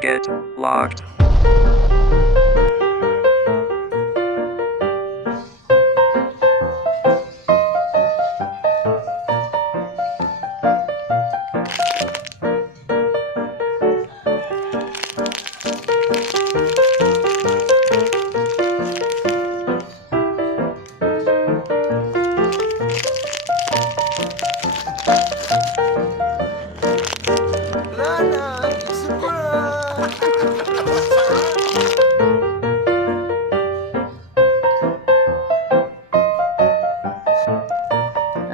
Target locked.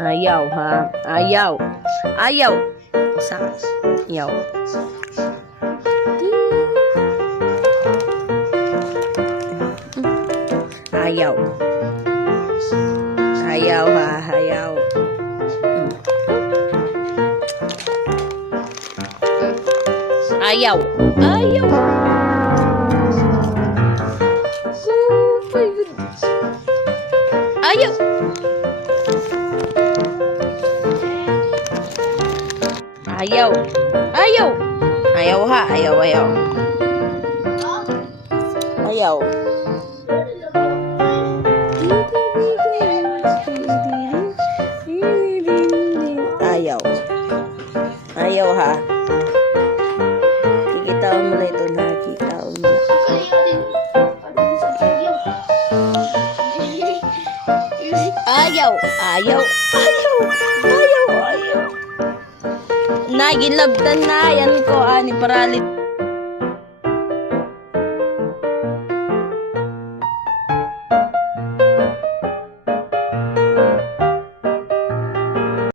Ayaw ha. Ayaw. Ayaw. Sakas. Ayaw. Ayaw. Ayaw ha. Ayaw. Ayaw. Ayaw. Oh my goodness. Ayaw. Ayaw. Ayaw. Ayaw ha. Ayaw, ayaw. Ayaw. Ayaw. Ayaw ha. Kikitaon mo na ito na. Kikitaon mo. Ayaw. Ayaw. Ayaw. Ayaw. Ayaw. Naginlabtan na yan ko ani paralit